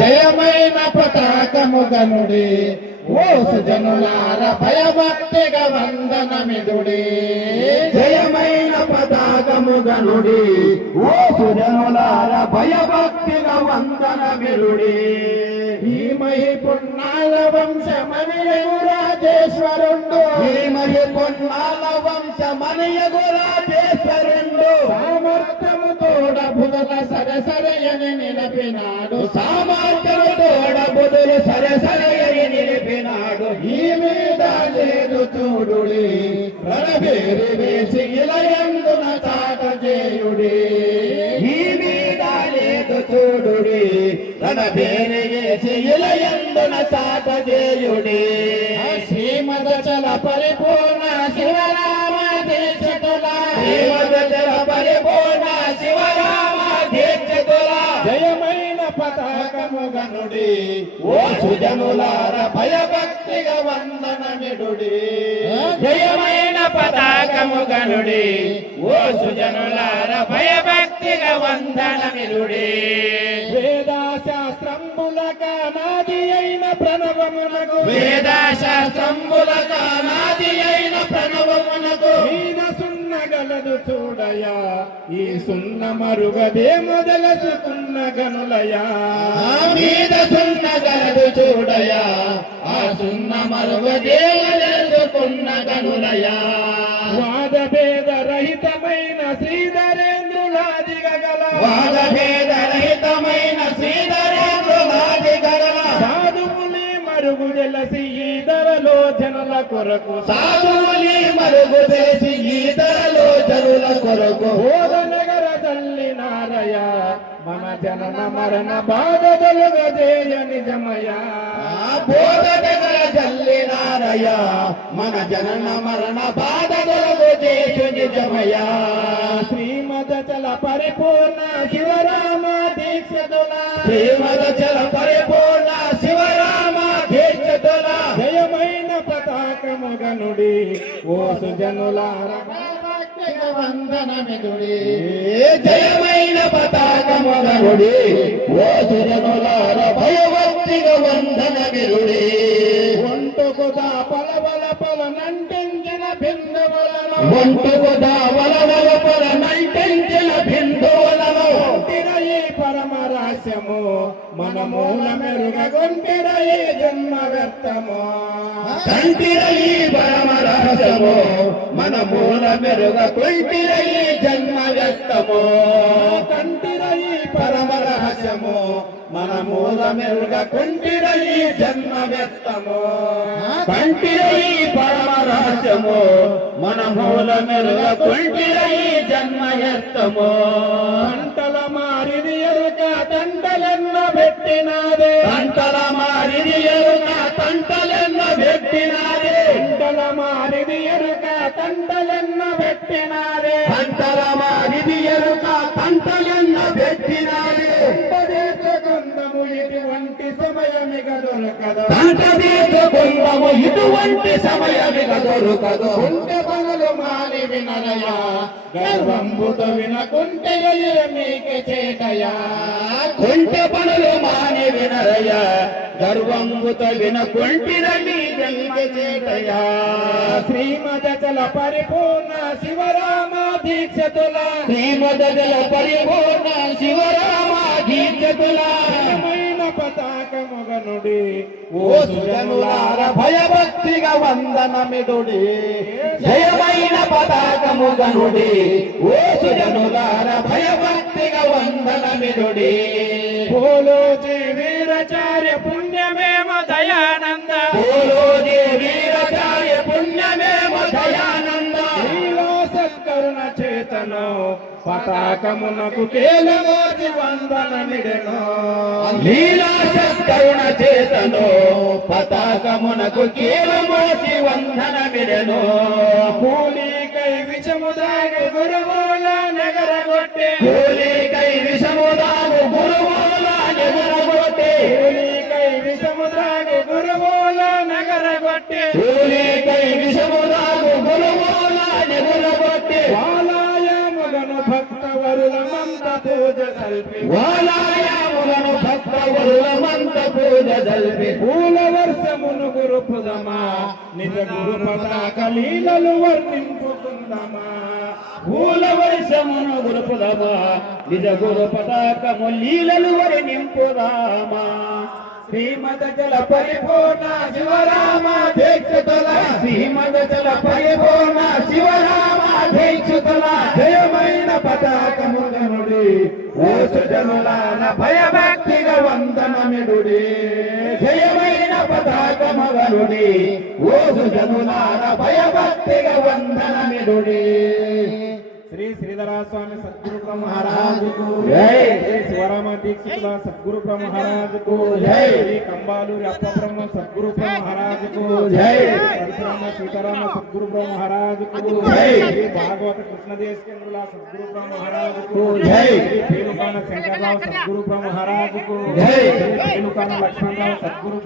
జయమైన పతాకము గనుడి ఓ సుజనులార భయభక్తిగా వందనమిదుడి జయమైన పతాకము గనుడి ఓ సుజనులార భయభక్తిగా వందనమిదుడి భీమహి పున్నాల వంశమనియగు రాజేశ్వరుండు భీమహి పున్నాల వంశమనియగు రాజేశ్వరుండు సామర్థ్యము తోడ బుధల సరసరయని నిలిపినాడు సామర్థ్యము తోడ బుధులు సరసరయని నిలిపినాడు ఈ మీద లేదు చూడుడి రణభేరి వేసి ఇలయందున చాట చేయుడి ఈ మీద లేదు చూడుడి రణభేరి వేసి ఇలయందున చాట చేయుడి శ్రీమదచల పరిపూర్ణ శివరామ దీక్షితుల శ్రీమదచల పరిపూర్ణ శివరామ దీక్షితుల జయమైన పతాకము గనుడి ఓ సుజనులార భయభక్తిగా వందనమిడుడి జయమైన పతాకము గనుడి ఓ సుజనులార భయభక్తిగా వందనమిడుడి వేదాశాస్త్రంబులక నాది అయిన ప్రణవమునకు వేదాశాస్త్రంబులక నాది అయిన ప్రణవమునకు మీద సున్న గలదు చూడయా ఈ సున్న మరుగదే మొదలసుకున్న గనులయా మీద సున్న గలదు చూడయా ఆ సున్న మరుగదే మొదలసుకున్న గనులయా వాదభేద రహితమైన శ్రీధరేంద్రులాదిగల వాదభేద రహితమైన శ్రీధరేంద్రులాదిగల సాధువుని మరుగు తెలిసి ఈ ధరలో జనుల కొరకు సాధువుని మరుగు తెలిసి ఈ ధరలో జనుల కొరకు బోధనగర తల్లి నారయ మన జనన మరణ బాధలుగజేయ నిజమయా బోధనగర జల్లినారయ మన జనన మరణ బాధలు చేసు నిజమయా శ్రీమదచల పరిపూర్ణ శివరామ దీక్షతుల శ్రీమదచల పరిపూర్ణ శివరామ దీక్షతుల జయమైన పతాకము గనుడి ఓ సుజనులార వందనమిదుడి జయమైన పతాకము గనుడి ఓ సుజనులార భయభక్తిగా వందనమిరుడి ఒంటుకు పలవల పలనంటించిన బిందువులను ఒంటుకు వలవల పొలనంటించిన బిందువులను ఈ పరమ రహస్యము మన మూల మెరుగ గొంటిర ఈ జన్మ వ్యర్థము కంటిర ఈ పరమ రహస్యము మన మూల మెరుగ కొంటిర ఈ జన్మ వ్యక్తము కంటిర ఈ పరమ రహస్యము మన మూల మెరుగ కొంటిర ఈ జన్మ వ్యక్తము కంటిర ఈ పరమ రహస్యము మన మూల మెరుగ కొంటిర ఈ జన్మ వ్యక్తము పంటల మారిది ఎరుక తంటలెన్న పెట్టినాదే పంటల మారిది ఎరుక తంటలెన్న పెట్టినాదే పంటల మారిది ఎరుక తంటలెన్న పెట్టినాదే పంటల మారిది ఎరుక తంటలెన్న పెట్టినాదే కొందము ఇటువంటి సమయమిగ దొరకదు కుంభము ఇటువంటి సమయమిగ దొరకదు ఉంటే పనులు మాని వినరయా గర్వంబుతో వినకుంటే మీకు చేటయా కొంటె పనులు మాని వినరయ్యా గర్వంబుతో వినకుంటిరని జన్మ చేటయా శ్రీమదచల పరిపూర్ణ శివరామ దీక్షతుల శ్రీమదల పరిపూర్ణ శివరామ దీక్షతుల పతాకము గనుడి ఓ సుజనులార భయభక్తిగా వందనమిడుడి జయమైన పతాకము గనుడి ఓ సుజనులార భయభక్తిగా వందనమిడుడి పోలోజీ వీరాచార్య పుణ్యమేమ దయానంద పోలోజీ వీరాచార్య పుణ్యమేమ దయానంద సత్కరుణ చేతను పతాకమునకు కేలమోది వందనమిడెను లీలా సత్కరుణ చేతను పతాకమునకు కేలమోసి వందనమిడెను కూలికై విషముదాగు గురువుల నెగరగొట్టే కూలికై విషముదాగు గురువుల నెగరగొట్టే కూలికై విషముదాగు గురువుల నెగరగొట్టే కూలికై విషముదాగు గురువుల నెగరగొట్టే వాలాయములను భక్తవరుల మంద పూజ సల్పి వాలాయములను భక్తవరుల జల్పి పూల వర్షమును గురుపుదమా నిజ గురు పతాక లీలలు వర్ణింపుకుందమా పూల వర్షమును గురుపుదమా నిజ గురు పతాకము లీలలు వర్ణింపుదామా శ్రీమద జల పరిపూర్ణ శివరామ దీక్షితుల శ్రీమద జల పరిపూర్ణ శివరామ దీక్షితుల జయమైన పతాకము గనుడి ఓ సుజనులాన భయభక్తిగా వందనమిడుడి జయమైన పతాకమగనుడి ఓ సుజనులార భయభక్తిగా వందనమిడుడి శ్రీ శ్రీధర స్వామి సద్గురు మహారాజుకు జై. శ్రీ శివరామ దీక్షితుల సద్గురు మహారాజుకు జై. శ్రీ కంబాలూరి అప్పబ్రహ్మ సద్గురు మహారాజుకు జై. పరశురామ సీతారామ సద్గురు మహారాజుకు జై. శ్రీ భాగవత కృష్ణదేశకేంద్రుల సద్గురు మహారాజుకు జై. శ్రీ పేలుకాన శంకర్రావు సద్గురు మహారాజుకు జై. శ్రీ పేలుకాన లక్ష్మణరావు సద్గురు